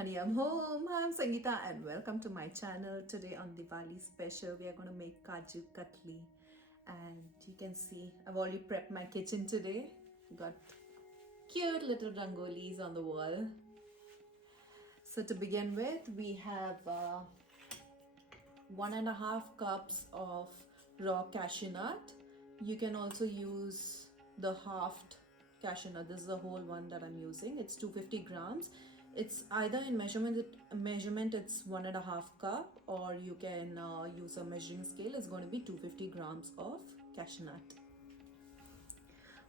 Honey, I'm home. I'm Sangeeta and welcome to my channel. Today on Diwali special, we are going to make Kaju Katli. And you can see I've already prepped my kitchen today. Got cute little rangolis on the wall. So to begin with, we have 1.5 cups of raw cashew nut. You can also use the halved cashew nut. This is the whole one that I'm using. It's 250 grams. It's either in measurement it's 1.5 cup, or you can use a measuring scale. It's going to be 250 grams of cashew nut.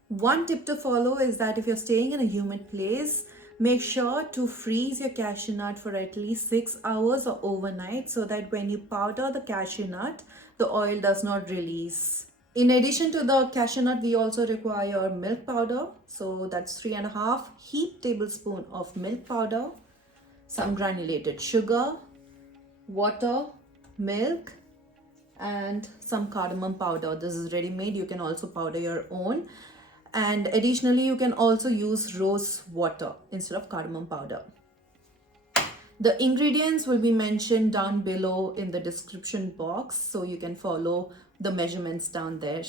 One tip to follow is that if you're staying in a humid place, make sure to freeze your cashew nut for at least 6 hours or overnight, so that when you powder the cashew nut, the oil does not release. In addition to the cashew nut, we also require milk powder. So that's 3.5 heaped tablespoon of milk powder, some granulated sugar, water, milk, and some cardamom powder. This is ready made. You can also powder your own. And additionally, you can also use rose water instead of cardamom powder. The ingredients will be mentioned down below in the description box, so you can follow the measurements down there.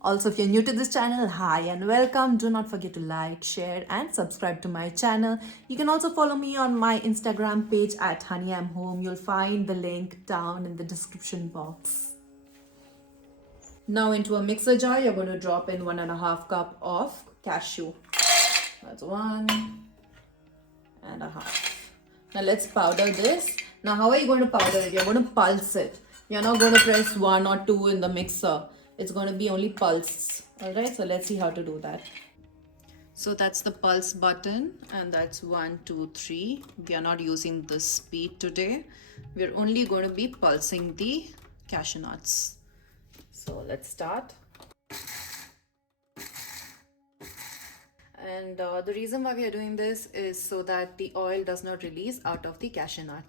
Also, if you're new to this channel, hi and welcome. Do not forget to like, share and subscribe to my channel. You can also follow me on my Instagram page at Honey I'm Home. You'll find the link down in the description box. Now into a mixer jar, you're going to drop in 1.5 cup of cashew. That's 1.5. Now let's powder this. Now how are you going to powder it? You're going to pulse it. You're not going to press 1 or 2 in the mixer. It's going to be only pulse. Alright, so let's see how to do that. So that's the pulse button, and that's 1, 2, 3. We are not using this speed today. We're only going to be pulsing the cashew nuts. So let's start. And the reason why we are doing this is so that the oil does not release out of the cashew nut.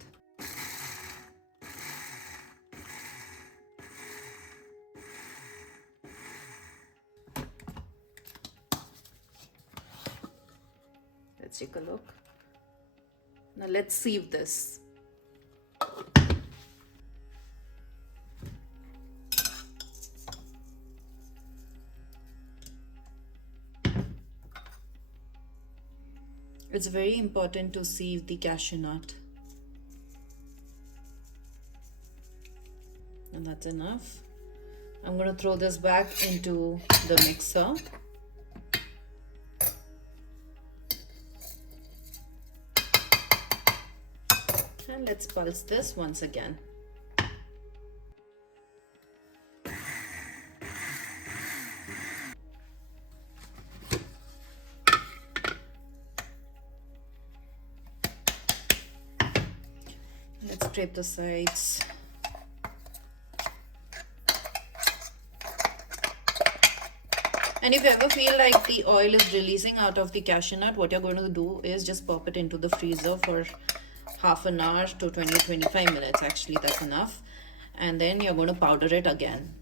Let's take a look. Now let's sieve this. It's very important to sieve the cashew nut. And that's enough. I'm going to throw this back into the mixer. And let's pulse this once again. Let's scrape the sides. And if you ever feel like the oil is releasing out of the cashew nut, what you're going to do is just pop it into the freezer for half an hour to 20-25 minutes. Actually, that's enough. And then you're going to powder it again.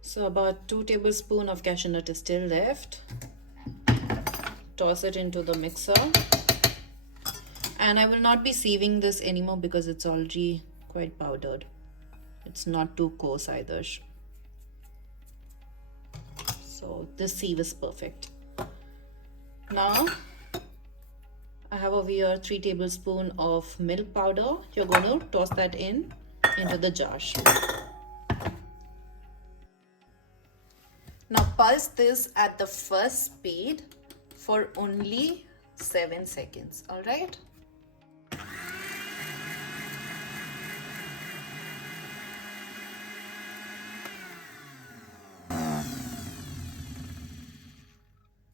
So about 2 tablespoons of cashew nut is still left. Toss it into the mixer. And I will not be sieving this anymore because it's already quite powdered. It's not too coarse either. So this sieve is perfect. Now I have over here 3 tablespoons of milk powder. You're going to toss that into the jar. Now pulse this at the first speed for only 7 seconds. All right.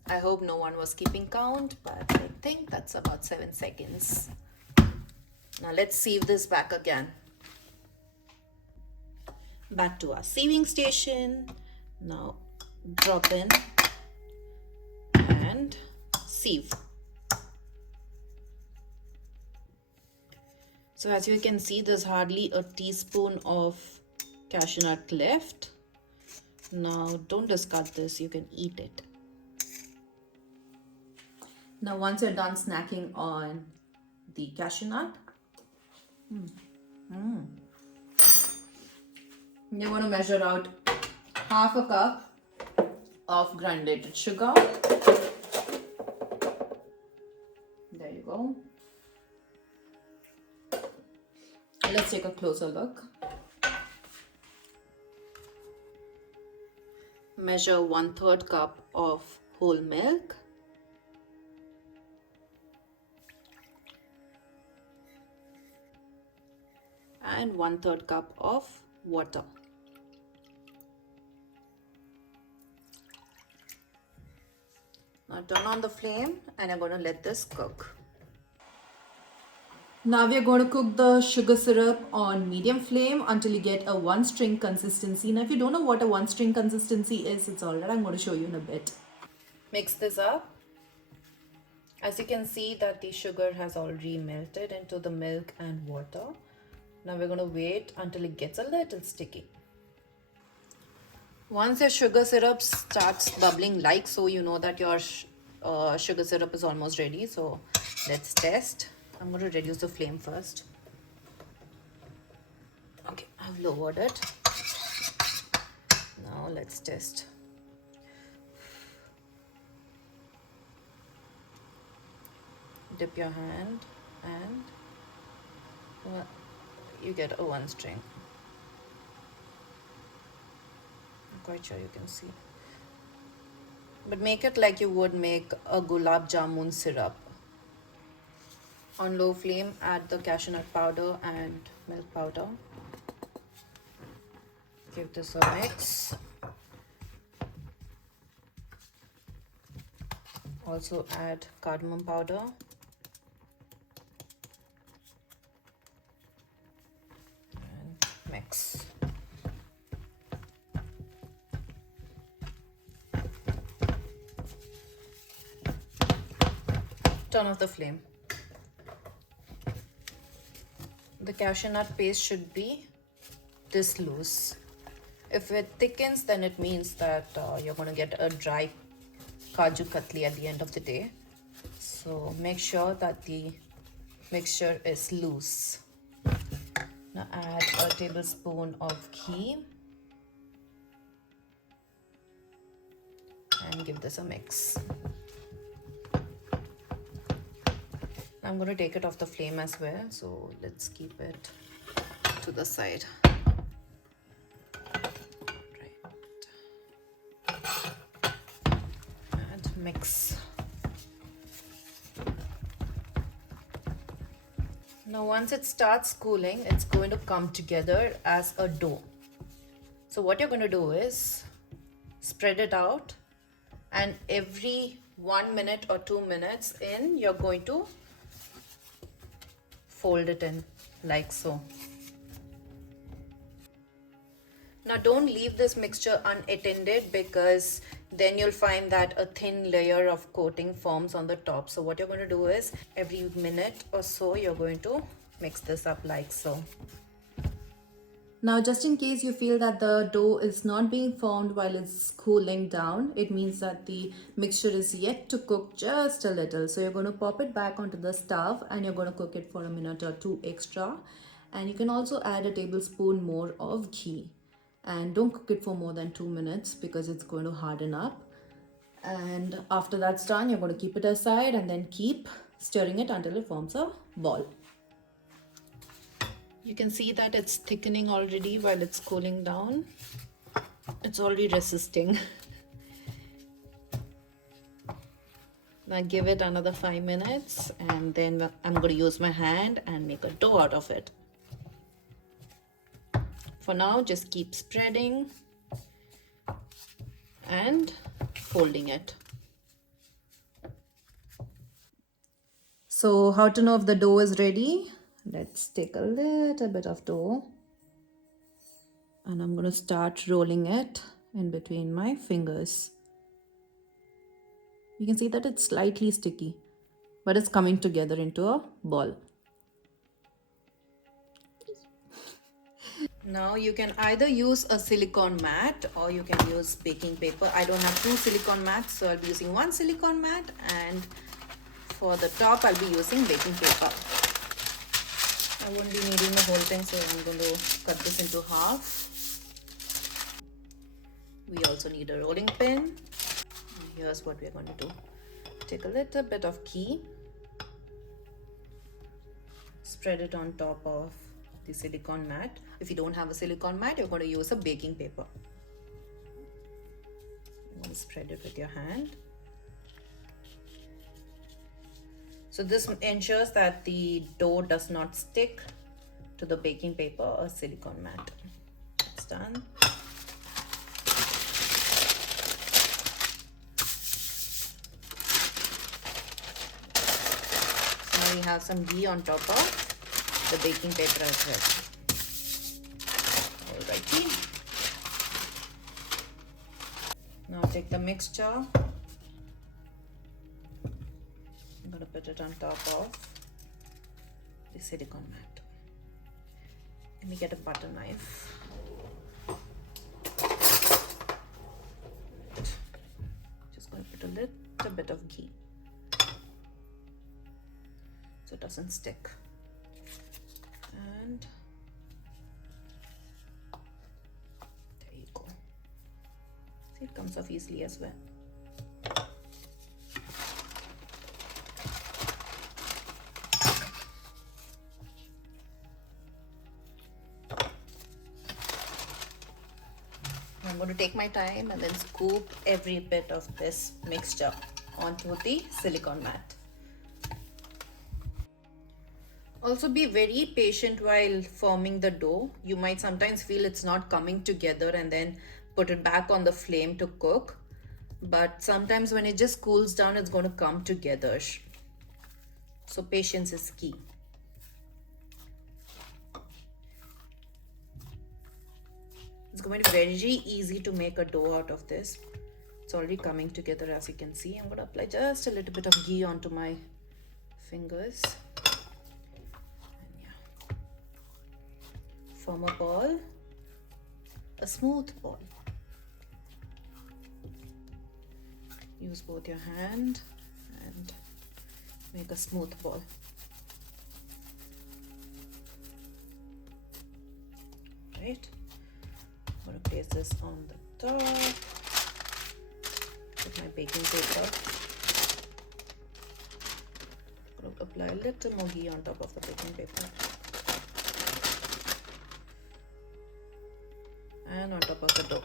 I hope no one was keeping count, but I think that's about 7 seconds. Now let's sieve this back again. Back to our sieving station. Now drop in and sieve. So as you can see, there's hardly a teaspoon of cashew nut left. Now don't discard this, you can eat it. Now once you're done snacking on the cashew nut, you're going to measure out half a cup of granulated sugar. There you go. Let's take a closer look. Measure 1/3 cup of whole milk. And 1/3 cup of water. Now turn on the flame and I'm going to let this cook. Now we are going to cook the sugar syrup on medium flame until you get a one string consistency. Now if you don't know what a one string consistency is, it's alright. I'm going to show you in a bit. Mix this up. As you can see that the sugar has already melted into the milk and water. Now we're going to wait until it gets a little sticky. Once your sugar syrup starts bubbling like so, you know that your sugar syrup is almost ready. So let's test. I'm going to reduce the flame first. Okay, I've lowered it. Now let's test. Dip your hand and you get a one string. I'm quite sure you can see. But make it like you would make a gulab jamun syrup. On low flame, add the cashew nut powder and milk powder. Give this a mix. Also add cardamom powder. And mix. Turn off the flame. The cashew nut paste should be this loose. If it thickens, then it means that you're going to get a dry Kaju KATLI at the end of the day. So make sure that the mixture is loose. Now add a tablespoon of ghee and give this a mix. I'm going to take it off the flame as well, so let's keep it to the side. Right. And mix. Now once it starts cooling, it's going to come together as a dough. So what you're going to do is spread it out, and every 1 minute or 2 minutes in, you're going to fold it in like so. Now don't leave this mixture unattended, because then you'll find that a thin layer of coating forms on the top. So what you're going to do is every minute or so you're going to mix this up like so. Now just in case you feel that the dough is not being formed while it's cooling down, it means that the mixture is yet to cook just a little. So you're going to pop it back onto the stove and you're going to cook it for a minute or two extra. And you can also add a tablespoon more of ghee. And don't cook it for more than 2 minutes because it's going to harden up. And after that's done, you're going to keep it aside and then keep stirring it until it forms a ball. You can see that it's thickening already while it's cooling down. It's already resisting. Now give it another 5 minutes and then I'm going to use my hand and make a dough out of it. For now, just keep spreading and folding it. So how to know if the dough is ready? Let's take a little bit of dough and I'm going to start rolling it in between my fingers. You can see that it's slightly sticky, but it's coming together into a ball. Now you can either use a silicone mat or you can use baking paper. I don't have two silicone mats, so I'll be using one silicone mat, and for the top I'll be using baking paper. I won't be needing the whole thing, so I'm going to cut this into half. We also need a rolling pin. And here's what we're going to do. Take a little bit of ghee, spread it on top of the silicone mat. If you don't have a silicone mat, you're going to use a baking paper. You want to spread it with your hand. So this ensures that the dough does not stick to the baking paper or silicone mat. It's done. So now we have some ghee on top of the baking paper as well. Alrighty. Now take the mixture. I'm going to put it on top of the silicone mat. Let me get a butter knife. Just going to put a little bit of ghee so it doesn't stick. And there you go. See, it comes off easily as well. I'm going to take my time and then scoop every bit of this mixture onto the silicone mat. Also be very patient while forming the dough. You might sometimes feel it's not coming together and then put it back on the flame to cook. But sometimes when it just cools down, it's going to come together. So patience is key. It's going to be very easy to make a dough out of this. It's already coming together, as you can see. I'm going to apply just a little bit of ghee onto my fingers. And yeah. Form a ball, a smooth ball. Use both your hand and make a smooth ball. Right. I'm going to place this on the top with my baking paper. I'm going to apply a little more ghee on top of the baking paper. And on top of the dough.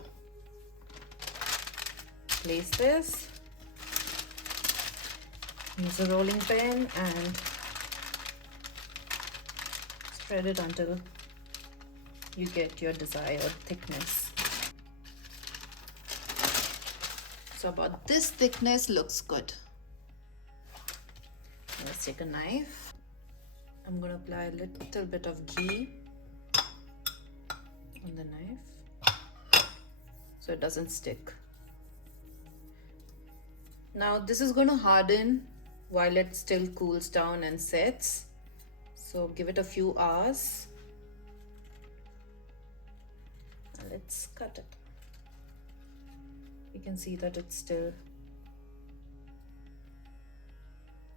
Place this. Use a rolling pin and spread it until you get your desired thickness. So about this thickness looks good. Let's take a knife. I'm going to apply a little bit of ghee on the knife so it doesn't stick. Now this is going to harden while it still cools down and sets. So give it a few hours. Let's cut it. You can see that it's still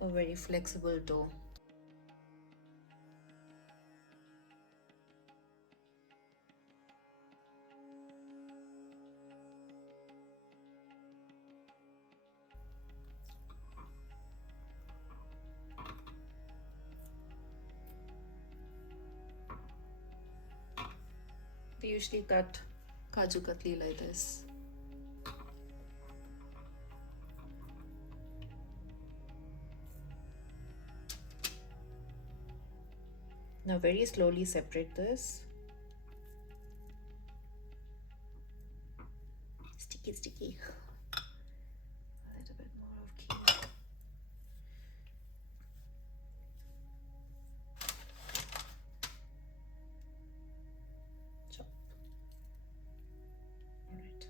a very flexible dough. They usually cut Kaju Katli like this. Now very slowly separate this. Sticky, sticky. A little bit more of ghee. Chop. All right.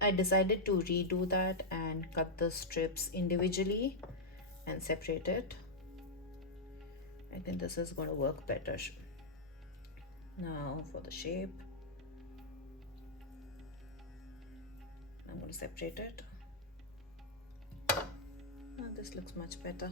I decided to redo that and cut the strips individually and separate it. I think this is going to work better. Now for the shape, I'm going to separate it. Oh, this looks much better.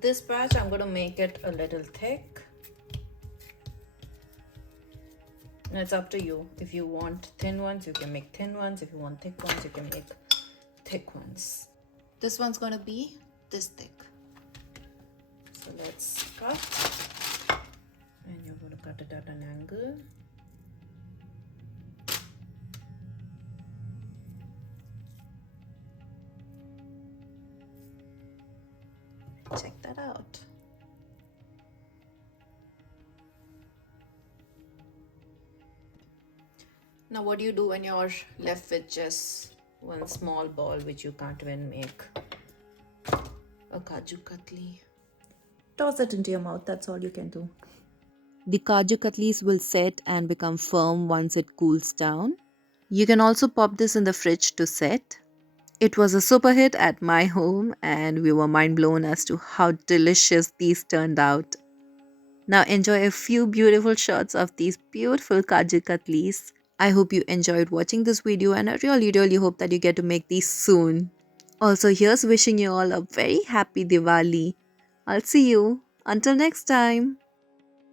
This batch, I'm going to make it a little thick. Now it's up to you. If you want thin ones, you can make thin ones. If you want thick ones, you can make thick ones. This one's going to be this thick. So let's cut. And you're going to cut it at an angle. Check that out. Now what do you do when you're left with just one small ball which you can't even make a Kaju Katli? Toss it into your mouth, that's all you can do. The Kaju Katlis will set and become firm once it cools down. You can also pop this in the fridge to set. It was a super hit at my home and we were mind blown as to how delicious these turned out. Now enjoy a few beautiful shots of these beautiful Kaju Katlis. I hope you enjoyed watching this video and I really hope that you get to make these soon. Also, here's wishing you all a very happy Diwali. I'll see you until next time.